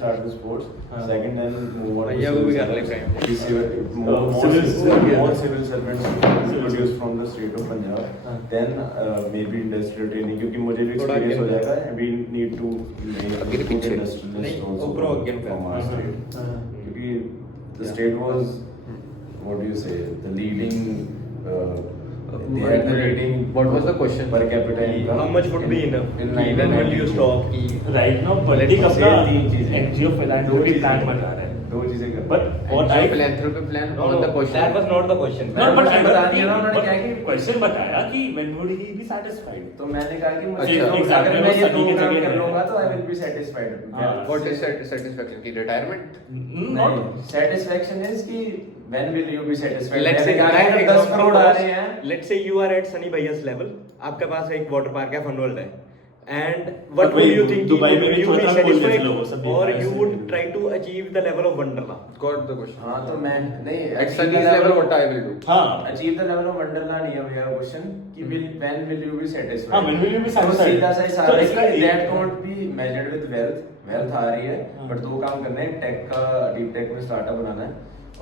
start with sports. Second, then move on to भैया वो भी कर ले civil prime service. More civil servants produced from the state of Punjab. Then maybe industrial training क्योंकि मुझे भी थोड़ा experience हो आगे जाएगा. We need to make आगे पीछे. industrialist नहीं, also ऊपर आगे from our state. क्योंकि the state was what do you say the leading. They had the leading. What was the question? Per capita income. how much would be enough in when will you stop कि right now politic अपना तीन चीजें। NGO philanthropy plan बता रहा है दो चीजें कर. But what I philanthropy plan no on no the question. that was not the question No, but I बता दिया ना उन्होंने क्या कि क्वेश्चन बताया कि when would he be satisfied? तो मैंने कहा कि मुझे अच्छा, तो example अगर मैं ये वो दो सभी के काम जगह कर है। लूंगा तो I will be satisfied. हाँ। What is satisfaction की retirement? Not नहीं, satisfaction is कि when will you be satisfied? let's say मैंने कहा कि 10 करोड़ आ रहे हैं. let's say you are at Sunny भैया's level आपके पास एक वाटर पार्क है फन वर्ल्ड है and what would you think Dubai में would भी you be छोटा पूल satisfied देख लो, वो सब or देखना you है, would ऐसे try to achieve the level of Wonderla Got the question. हाँ तो मैं नहीं At Sunny's level, what I will do? हाँ achieve the level of wonderland नहीं है भैया क्वेश्चन कि when will you be satisfied? हाँ, when will you be तो satisfied? सीधा सा तो हिसाब है इसका कि एक- that can't be measured with wealth आ रही है हाँ। बट दो काम करने हैं टेक का डीप टेक में स्टार्टअप बनाना है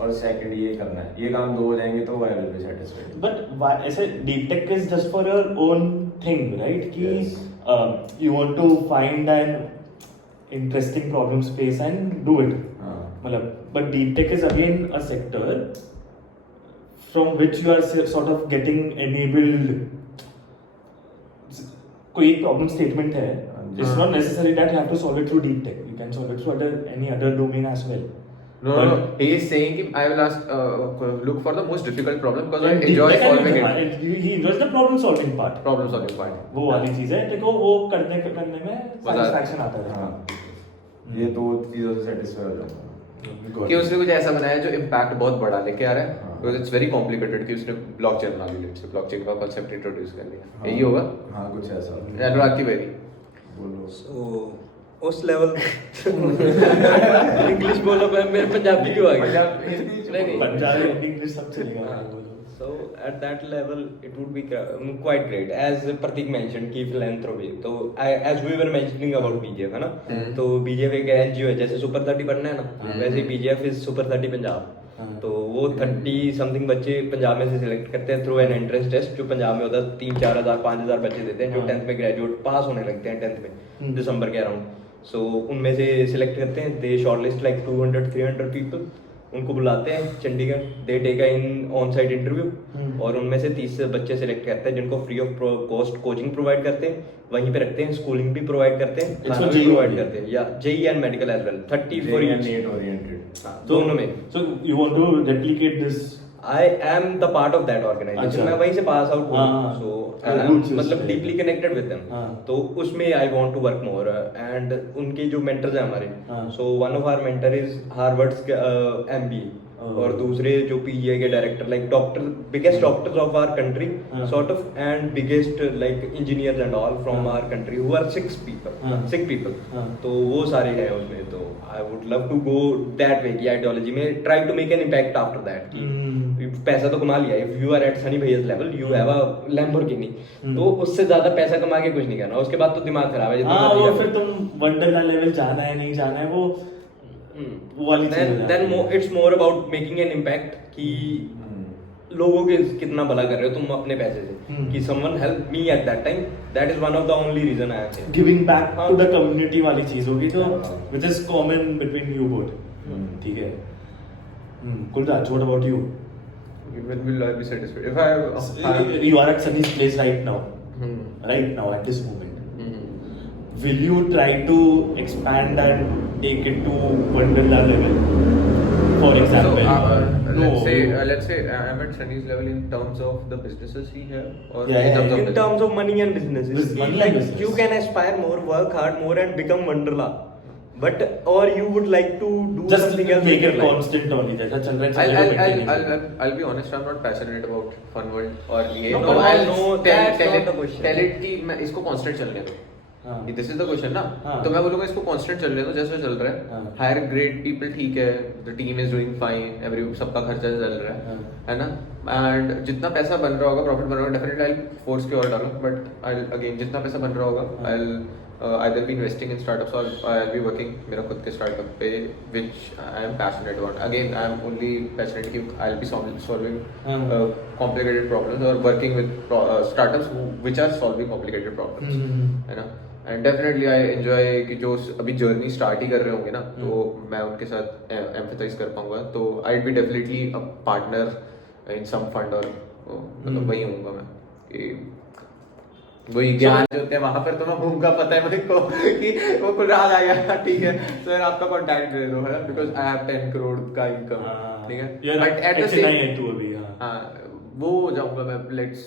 और सेकंड ये करना है ये काम दो हो जाएंगे तो I will be satisfied. But ऐसे deep tech is just for your own thing right कि Yes. You want to find an interesting problem space and do it हाँ मतलब but deep tech is again a sector from which you are sort of getting enabled कोई एक problem statement है it's not necessary that you have to solve it through deep tech you can solve it through any other domain as well No. He is saying कि I will ask, look for the most difficult problem because I enjoy solving it. He enjoys the problem solving part. Problem solving part. वो वाली चीज है देखो वो करने में satisfaction आता है हाँ ये दो चीजों से सेटिस्फाई हो जाऊंगा. कि उसने कुछ ऐसा बनाया जो इम्पैक्ट बहुत बड़ा लेके आ रहा है हाँ। बिकॉज इट्स वेरी कॉम्प्लिकेटेड कि उसने ब्लॉकचेन बना ली लेट्स से ब्लॉकचेन का कांसेप्ट इंट्रोड्यूस कर लिया हाँ। यही होगा हाँ कुछ ऐसा. अनुराग की बेरी बोलो. so उस लेवल इंग्लिश बोलो मैं पंजाबी क्यों आ गया नहीं नहीं पंजाबी इंग्लिश सब चलेगा so at that level it would be quite great as Pratik mentioned कि philanthropy तो as we were mentioning about BJF है ना तो BJF एक NGO है जैसे सुपर 30 बनना है ना वैसे BJF इज सुपर 30 पंजाब तो वो 30 समथिंग बच्चे पंजाब में से सिलेक्ट करते हैं थ्रू एन एंट्रेंस टेस्ट जो पंजाब में होता है 3-4 हज़ार 5 हज़ार बच्चे देते हैं जो 10th में ग्रेजुएट पास होने लगते हैं 10th में दिसंबर के अराउंड सो उनमें से सिलेक्ट करते हैं दे शॉर्टलिस्ट लाइक 200-300 पीपल उनको बुलाते हैं Chandigarh they take in on site interview और उनमें से 30 बच्चे सिलेक्ट करते हैं जिनको free of cost coaching provide करते हैं वहीं पे रखते हैं स्कूलिंग भी प्रोवाइड करते हैं It's खाना for भी JEE प्रोवाइड करते हैं या JEE and medical as well 30 for each NEET oriented. दोनों में so you want to replicate this I am the part of that organization अच्छा। मैं वहीं से पास आउट हाँ, हूँ हाँ। so हाँ, and I'm roots मतलब उसमें। deeply connected with them हाँ। तो उसमें I want to work more and उनके जो mentors हैं हमारे हाँ। so one of our mentor is Harvard's MBA और दूसरे जो PGI के director like doctor biggest doctors of our country हाँ। Sort of and biggest like engineers and all from our country who are 6 हाँ। People हाँ। तो वो सारे हैं उसमें तो I would love to go that way की आइडियोलॉजी में try to make an impact after that कि पैसा तो कमा लिया if you are at Sunny भैया's level you have a Lamborghini तो उससे ज्यादा पैसा कमा के कुछ नहीं करना उसके बाद तो दिमाग खराब है जितना हाँ मर्जी वो करो। फिर तुम वंडरलैंड लेवल जाना है नहीं जाना है वो वाली चीज हो then जाती है। it's more about making an impact कि लोगों के कितना भला कर रहे हो तुम अपने पैसे से कि someone help me at that time that is one of the only reason I am here giving back हाँ। टू द कम्युनिटी वाली चीज होगी तो हाँ। Which is common between you both ठीक है Kulraj what about you when will I be satisfied if I you are at Sunny's place right now Hmm. at this moment Hmm. will you try to expand and take it to Wonderla level for So, example let's say I'm at Sunny's level in terms of the businesses he have or Yeah, in terms yeah, of in terms of money and business With money like and business. you can aspire more work hard more and become Wonderla but or you would like to do just something else make in your it life. constant only जैसा चल रहा है I'll be honest I'm not passionate about fun world or ये No, तो no, I'll no, tell that's tell not it the question. tell it कि मैं इसको constant चलने दो हाँ। दिस इज द क्वेश्चन ना हाँ। तो मैं बोलूंगा इसको कांस्टेंट चलने दो जैसे चल रहा है हाँ। हायर ग्रेड पीपल ठीक है the team is doing fine every सबका खर्चा चल रहा है ना एंड जितना पैसा बन रहा होगा प्रॉफिट बन रहा होगा डेफिनेटली आई फोर्स के और डालो बट आई अगेन जितना पैसा बन रहा होगा आई either be investing in startups or I'll be working मेरा खुद के startup पे which I am passionate about. Again, I am only passionate कि I'll be solving complicated problems or working with startups which are solving complicated problems, है ना. And definitely I enjoy कि जो अभी journey start ही कर रहे होंगे ना, तो मैं उनके साथ empathize कर पाऊंगा. तो I'd be definitely a partner in some fund और मतलब वही होऊंगा मैं कि वही ज्ञान जो होते हैं वहाँ पर तो मैं घूमूंगा. पता है मेरे को कि वो कुछ आ जाएगा, ठीक है सर आपका कॉन्टैक्ट दे दो, है ना, बिकॉज आई हैव 10 करोड़ का इनकम, ठीक है. बट एट द सेम हाँ वो जाऊंगा मैं. लेट्स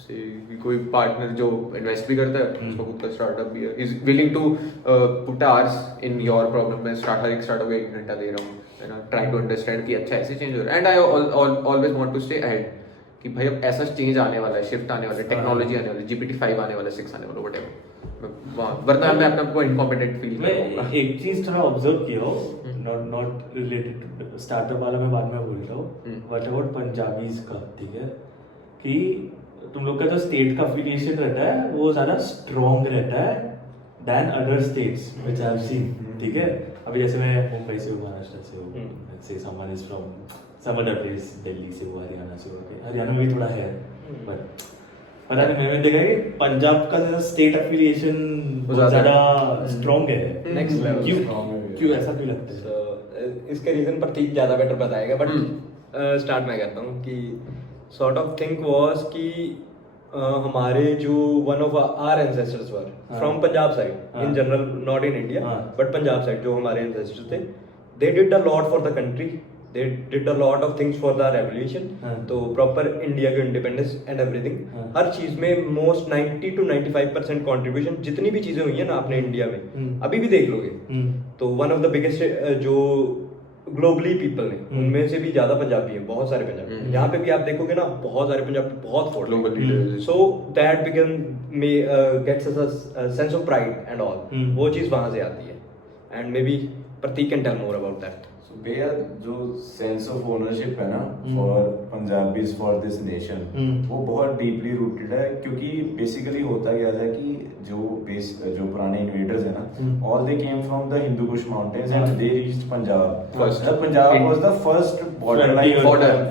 से कोई पार्टनर जो इन्वेस्ट भी करता है, उसको खुद का स्टार्टअप भी है, is willing to put hours in your problem. मैं एक स्टार्टअप को 1 घंटा दे रहा हूँ, है ना, ट्राइंग टू अंडरस्टैंड कि अच्छा ऐसे चेंज हो रहा है. And I always want to stay ahead कि भाई अब ऐसा चेंज आने वाला है, शिफ्ट आने वाला है, टेक्नोलॉजी आने वाली है, GPT-5 आने वाला है, 6 आने वाला, व्हाटएवर. वरना मैं अपने आप को इनकॉम्पिटेंट फील करूंगा. एक चीज थोड़ा ऑब्जर्व किया हो, नॉट रिलेटेड टू स्टार्टअप वाला, मैं बाद में बोल रहा हूँ. व्हाट अबाउट पंजाबीज का, ठीक है, कि तुम लोग का जो स्टेट का अफिलिएशन रहता है वो ज्यादा स्ट्रॉन्ग रहता है than other states which I have seen. ठीक है, अभी जैसे मैं मुंबई से हूँ, महाराष्ट्र से हूँ, let's say someone is from some other place, Delhi से हो, हरियाणा से हो. हरियाणा में भी थोड़ा है, बट पता नहीं, मैंने देखा है कि पंजाब का जैसा स्टेट अफिलिएशन बहुत ज्यादा स्ट्रॉन्ग है, नेक्स्ट लेवल. क्यों ऐसा क्यों लगता है? इसका रीजन प्रतीक ज्यादा बेटर बताएगा, बट स्टार्ट मैं करता हूँ कि सॉर्ट ऑफ थिंक वाज कि हमारे जो one of our ancestors were from Punjab side in general, not in India but Punjab side, जो हमारे एंसेस्टर्स थे, they did a lot for the country, they did a lot of things for the revolution. तो proper India के independence and everything, हर चीज में most 90 to 95% contribution, जितनी भी चीजें हुई है ना अपने इंडिया में, अभी भी देख लोगे तो वन ऑफ द बिगेस्ट जो ग्लोबली पीपल ने, उनमें से भी ज्यादा पंजाबी हैं, बहुत सारे पंजाबी. यहाँ पे भी आप देखोगे ना, बहुत सारे पंजाबी, बहुत global leaders. So that become gets us a sense of pride and all. वो चीज वहां से आती है. And maybe Prateek can tell more about that. भैया जो सेंस ऑफ ओनरशिप है ना for Punjabis for this nation, वो बहुत डीपली रूटेड है. क्योंकि बेसिकली होता क्या था कि जो पुराने इन्वेडर्स है ना, all they came from the Hindu Kush mountains and they reached Punjab. Punjab was the first border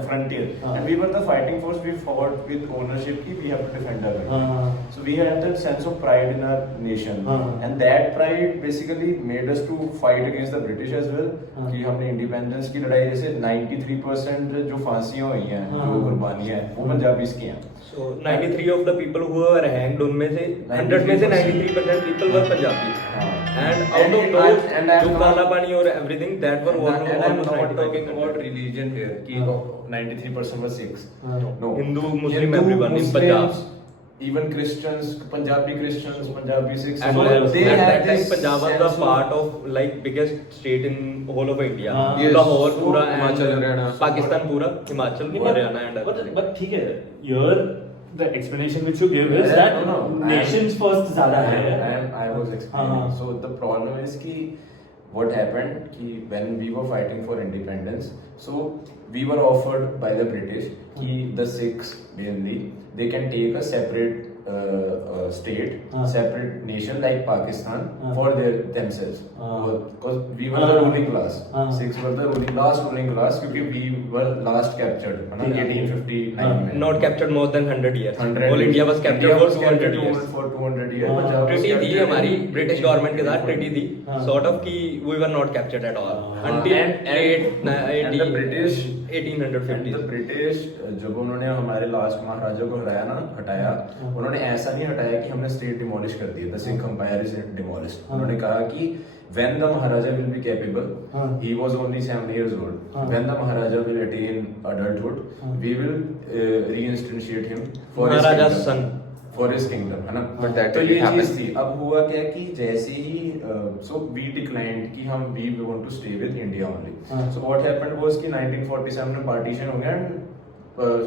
frontier, and we were the fighting force. We fought with ownership ki we have to defend our country. So we had that sense of pride in our nation, and that pride basically made us to fight against the British as well. कि हमने independence की लड़ाई, जैसे 93% जो फांसियां हुई हैं, जो कुर्बानियां हैं, वो पंजाबीज की हैं. So 93 of the people who were hanged, उनमें से 100 में से 93% people were Punjabi. And out of those, जो काला पानी और everything, that were almost I'm not talking 95%. about religion here कि 93% were Sikhs. No, Hindu, Muslim, everyone in Punjab. Even Christians, Punjabi Sikhs. And they at had that time, this Punjab was the sense of- part of like biggest state in whole of India. Yes. Lahore So, पूरा Himachal, and Haryana. Pakistan पूरा, Himachal, Haryana and everything. but ठीक है, your the explanation which you give is Yeah, that no, nations first ज़्यादा है. I was explaining. हाँ. So the problem is कि what happened कि when we were fighting for independence, so we were offered by the British कि the Sikhs mainly they can take a separate state, separate nation like Pakistan for themselves. Because we were the ruling class. Sikhs were the last ruling class क्योंकि we were last captured, 1859 में. Not captured more than 100 years. 100 All India was captured for 200 years. For 200 years. Punjab was treaty थी captured हमारी in- British government के साथ, treaty थी sort of कि we were not captured at all until and the British 1850. the British जब उन्होंने हमारे last महाराजा को हटाया, उन्होंने ऐसा नहीं हटाया कि हमने स्टेट डिमोलिश कर दी, the Sikh Empire is demolished. उन्होंने कहा कि when the Maharaja will be capable, he was only 7 years old. When the Maharaja will attain adulthood, we will reinstantiate him for Maharaja's his son. for his kingdom, है ना. But that तो didn't ये happen. चीज थी. अब हुआ क्या कि जैसे ही so we declined कि हम we want to stay with India only. So what happened was कि 1947 में partition हो गया and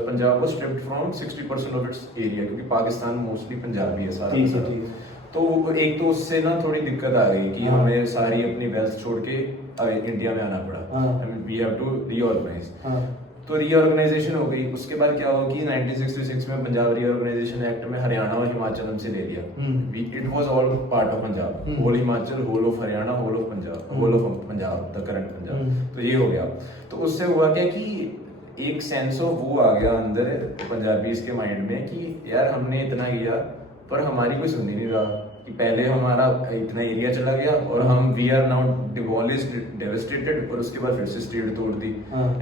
Punjab was stripped from 60% of its area क्योंकि पाकिस्तान मोस्टली पंजाबी है सारा. ठीक है. तो एक तो उससे ना थोड़ी दिक्कत आ गई कि हमें सारी अपनी वेल्थ छोड़ के इंडिया में आना पड़ा. We have to reorganize. तो रीऑर्गेनाइजेशन हो गई। उसके बाद क्या हुआ कि 1966 में पंजाब रीऑर्गेनाइजेशन एक्ट में हरियाणा और हिमाचल हमसे ले लिया। It was all part of Punjab, whole Himachal, whole of Haryana, whole of Punjab, whole of Punjab, the current Punjab. तो ये हो गया। तो उससे हुआ क्या कि एक सेंस ऑफ वो आ गया अंदर पंजाबीज के माइंड में कि यार हमने इतना किया पर हमारी कोई सुन ही नहीं रहा, कि पहले हमारा इतना एरिया चला गया और हम we are now demolished, devastated, और उसके बाद फिर से स्टेट तोड़ दी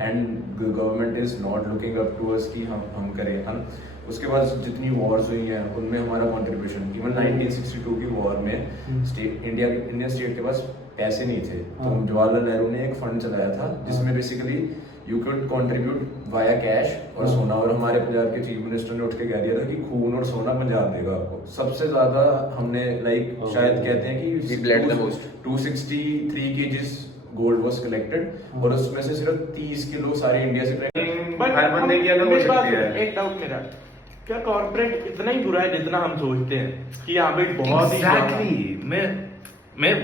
and government is not looking up to us कि हम करें, है ना। उसके बाद जितनी वॉर्स हुई हैं उनमें हमारा कंट्रीब्यूशन, इवन 1962 की वॉर में स्टेट इंडियन स्टेट के पास पैसे नहीं थे, तो जवाहरलाल नेहरू ने एक फंड चलाया था जिसमें basically you can contribute via cash और सोना, और हमारे पंजाब के चीफ मिनिस्टर ने उठ के कह दिया था कि खून और सोना पंजाब देगा आपको। सबसे ज्यादा हमने लाइक शायद कहते हैं कि 263 kgs गोल्ड वाज कलेक्टेड और उसमें से सिर्फ 30 किलो सारे इंडिया से हर बंदे की अलग हो सकती है। एक डाउट मेरा, क्या कॉर्पोरेट इतना ही बुरा है जितना हम सोचते हैं कि यहाँ पे बहुत ही एग्जैक्टली मैं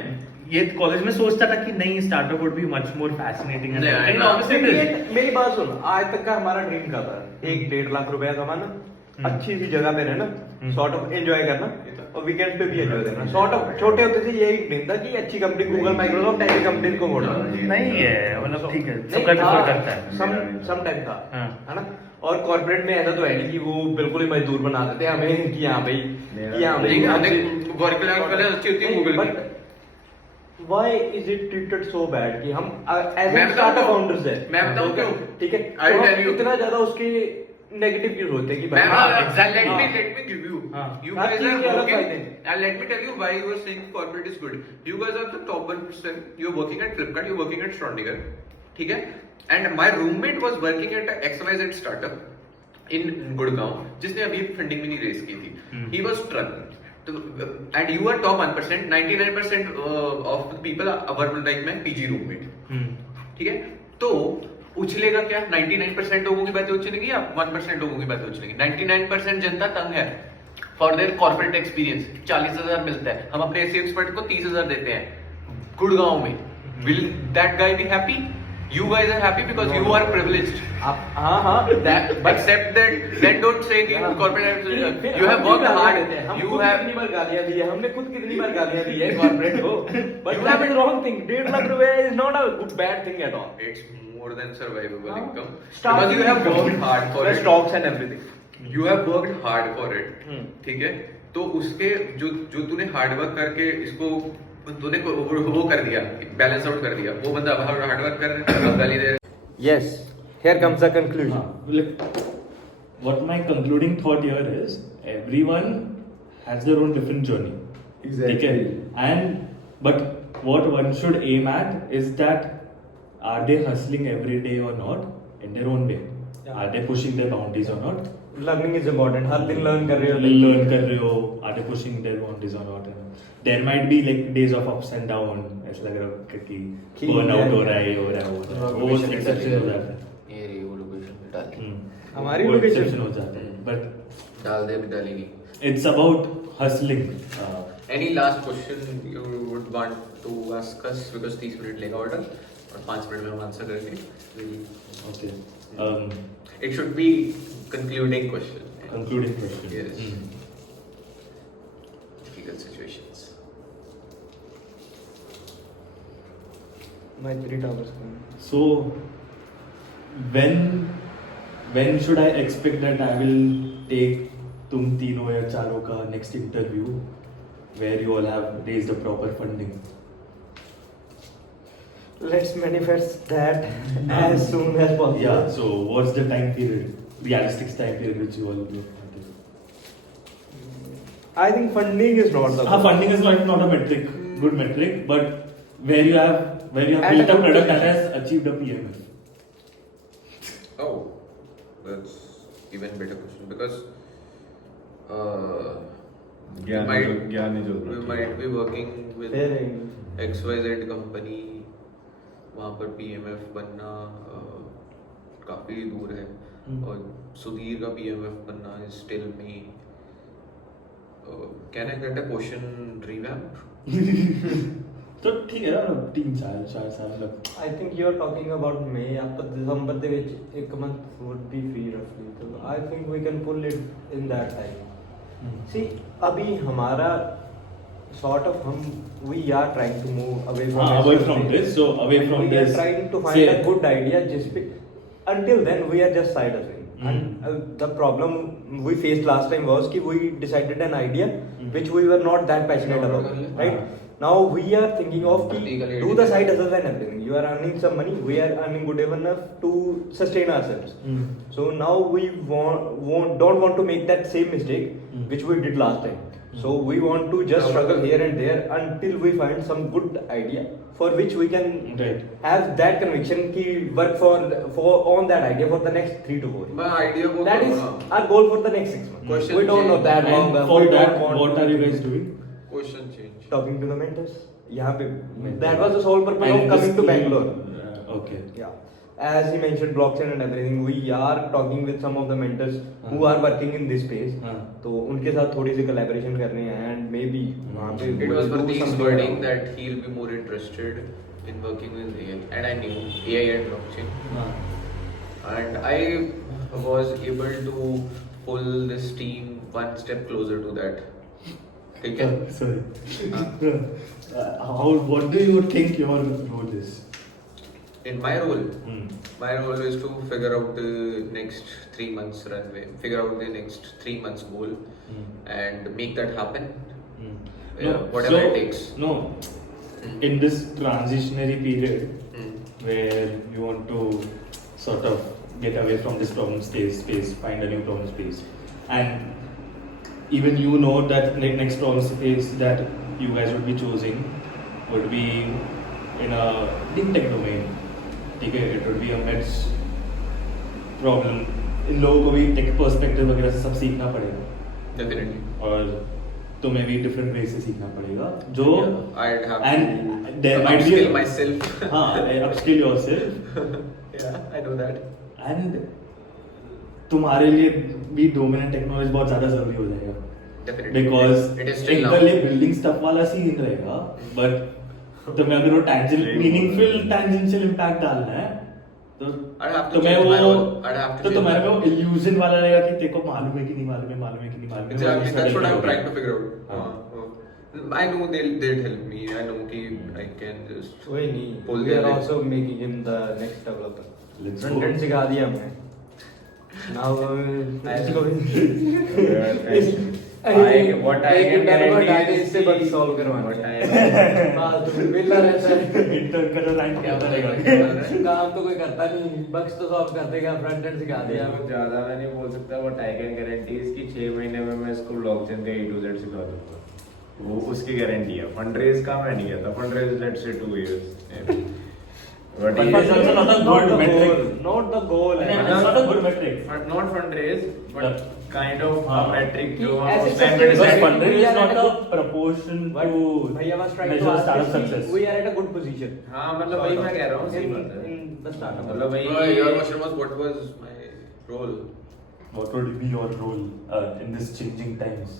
ये कॉलेज में सोचता था कि नहीं startup would be much more fascinating मेरी बात सुन, आज तक का हमारा ड्रीम का था 1-1.5 लाख रुपया कमाना, अच्छी सी जगह पे रहना, सॉर्ट ऑफ एंजॉय करना और वीकेंड पे भी एंजॉय करना। सॉर्ट ऑफ छोटे होते थे यही ड्रीम था कि अच्छी कंपनी गूगल, माइक्रोसॉफ्ट ऐसी कंपनी को वोट नहीं है, मतलब ठीक है, सबका डिफर करता है। सम टाइम था, है ना। और कॉर्पोरेट में ऐसा तो है नहीं कि वो बिल्कुल ही मजदूर बना देते हैं हमें कि हाँ भाई, कि हाँ भाई वर्क लाइफ वाले अच्छी होती है गूगल की। Why is it treated so bad कि हम as a startup founders है, मैं बताऊं क्यों, ठीक है, I'll tell you. इतना ज्यादा उसके नेगेटिव व्यूज होते हैं कि मैं exactly let me give you. You guys are working, and let me tell you why you are saying corporate is good. You guys are the top 1%. You are working at Flipkart. You are working at Strontiger, ठीक है? And my roommate was working at a XYZ startup in Gurgaon, जिसने अभी funding भी नहीं race की थी. He was struggling. And you are top 1%. 99% of the people are like my PG roommate. ठीक है? तो उछलेगा क्या? 99% लोगों की बातें उछलेंगी या 1% लोगों की बातें उछलेंगी? 99% जनता तंग है फॉर देयर कॉर्पोरेट एक्सपीरियंस। 40,000 मिलता है, हम अपने एसी एक्सपर्ट को 30,000 देते हैं गुड़गांव में। Will that guy be happy? You guys are happy because you are privileged. Except that, then don't say कि corporate you have worked hard. You have कितनी बार गालियाँ दी है, हमने खुद कितनी बार गालियाँ दी है कॉर्पोरेट को. But that is wrong thing. 1.5 lakh रुपए is not a good bad thing at all. It's more than survivable income because you have worked hard for it. Stocks and everything. You have worked hard for it. ठीक है? तो उसके जो तूने hard work करके इसको तूने वो कर दिया, बैलेंस आउट कर दिया, वो बंदा हार्ड वर्क कर रहा है, गाली दे रहा है। Yes, here comes the conclusion. What my concluding thought here is everyone has their own different journey. Exactly. ठीक है? And but what one should aim at is that are they hustling every day or not in their own way? Are they pushing their boundaries or not? Learning is important. हर दिन learn कर रहे हो. Learn कर रहे हो, are they pushing their boundaries or not? There might be like days of ups and down. ऐसा लग रहा है कि burnout हो रहा है, हो रहा है, वो exception हो जाता है। ये वो लोकेशन पे डाल के हमारी वो location exception हो जाता है, but डाल दे, अभी डालेंगे। it's about hustling. Any last question you would want to ask us because 30 minute लेगा ऑर्डर और 5 मिनट में हम आंसर करेंगे। Okay. It should be concluding question. Concluding question. Yes. Difficult situations. My 3 towers. So when should I expect that I will take तुम तीनों या चारों का next interview where you all have raised the proper funding? Let's manifest that as soon as possible. Yeah. So what's the time period? Realistic time period which you all will have? I think funding is not the Funding is not a metric, good metric, but where you have And built a product a- that has achieved a PMF. Oh, that's even better question because ज्ञान नहीं जो we might be working with XYZ company, वहाँ पर PMF बनना काफी दूर है और सुधीर का PMF बनना is still me. Can I get a question revamped? तो ठीक है ना 3-4 साल लग I think you are talking about May up to December ਦੇ ਵਿੱਚ ਇੱਕ month would be free roughly so I think we can pull it in that time see अभी हमारा sort of we are trying to move away from away from this so away and from we this are trying to find a good idea just until then we are just side hustling and the problem we faced last time was कि we decided an idea which we were not that passionate about right now we are thinking of कि do the side hustle and everything you are earning some money we are earning good enough to sustain ourselves so now we don't want to make that same mistake which we did last time so we want to just struggle here and there until we find some good idea for which we can Right. have that conviction ki work for on that idea for the next 3 to 4 years. मैं idea को That is करूँगा। our goal for the next 6 months. Question We don't know change. that long. and for we that don't want what to are you do guys it. doing Question change. Talking to the mentors. यहाँ पे that was the sole purpose of And coming this to team- Bangalore. okay Yeah. As he mentioned blockchain and everything, we are talking with some of the mentors who are working in this space. हाँ. तो उनके साथ थोड़ी सी collaboration करनी है and maybe वहाँ पे It was we'll do Pratik's something wording around. that he'll be more interested in working with AI, and I knew AI and blockchain, हाँ. and I was able to pull this team one step closer to that. Okay. Sorry. How? What do you think your role is? In my role, Hmm. my role is to figure out the next 3 months runway, figure out the next 3 months goal, and make that happen. Whatever it takes. No, in this transitionary period Hmm. where you want to sort of get away from this problem space, find a new problem space, and even you know that the next problem space that you guys would be choosing would be in a deep tech domain. ठीक है, it would be a meds problem. इन लोगों को भी take perspective वगैरह से सब सीखना पड़ेगा Definitely. और तुम्हें भी डिफरेंट वे से सीखना पड़ेगा जो Yeah, I'd have and to there might be upskill myself. हाँ upskill yourself Yeah, I know that. and तुम्हारे लिए भी डोमेन टेक्नोलॉजी बहुत ज़्यादा ज़रूरी हो जाएगा Definitely. Because It is still एक now. तो ये बिल्डिंग स्टफ वाला सीन रहेगा बट तुम्हें अगर वो मीनिंगफुल टेंजेंशियल इम्पैक्ट डालना है तो I'd have to तुम्हें change my वो role. I'd have to तो change तुम्हारे my को इल्यूजन वाला रहेगा कि तेरे को मालूम है कि नहीं मालूम है मालूम है कि नहीं मालूम है Exactly. वो That's what I'm suddenly trying to होगा। figure out. I know they'll help me. I know कि I can just वही नहीं pull we their are leg. also making him the next developer Let's front go. end सिखा दिया हमने now इसको what I can guarantee is इससे bug solve करवाना what है बात मिलना रहता है इंटर्न का तो टाइम क्या बनेगा काम तो कोई करता नहीं बग्स तो सॉल्व कर देगा फ्रंट एंड सिखा दिया बहुत ज्यादा मैं नहीं बोल सकता बट आई कैन गारंटी इसकी 6 महीने में मैं इसको ब्लॉकचेन के A to Z सिखा दूंगा वो उसकी गारंटी है फंड रेज का मैं नहीं कहता fund raise let's say 2 years but But that's also not a good metric. not the goal है It's not a good metric. not fund raise but Yeah. kind of a हाँ. metric कि जो हम ऐसे उस time पे success Because decide fund fundraising We is are not at a a- proportion But to भैया was trying to measure ask startup us कि success. we are at a good position हाँ मतलब वही मैं कह रहा हूँ सही बात है in the startup मतलब वही Bro, your question was what was my role What would be your role in this changing times?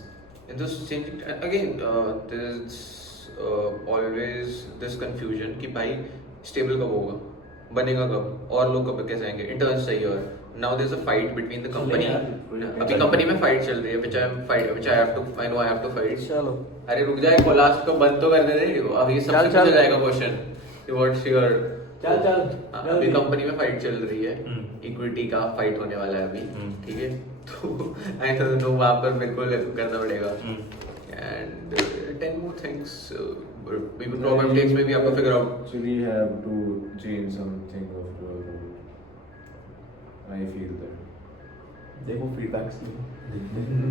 in this changing again. There's always this confusion कि भाई stable कब होगा बनेगा कब और लोग कब कैसे आएंगे इंटर्न्स चाहिए और now there's a fight between the company अभी कंपनी में फाइट चल रही है which I have to fight चलो अरे रुक जाए को लास्ट को बंद तो करने दे अभी सबसे चल, पूछा चल। जाएगा क्वेश्चन व्हाट्स योर चल अभी कंपनी में फाइट चल रही है हम्म। इक्विटी का फाइट होने वाला है अभी हम्म। ठीक है तो आई डोंट नो वहां पर मेरे को करना पड़ेगा and 10 more things we will probably takes maybe have to figure out actually have to change something of your role. I feel that देखो फीडबैक्स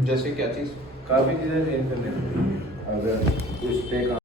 जैसे क्या चीज काफी चीजें चेंज करने अगर कुछ पे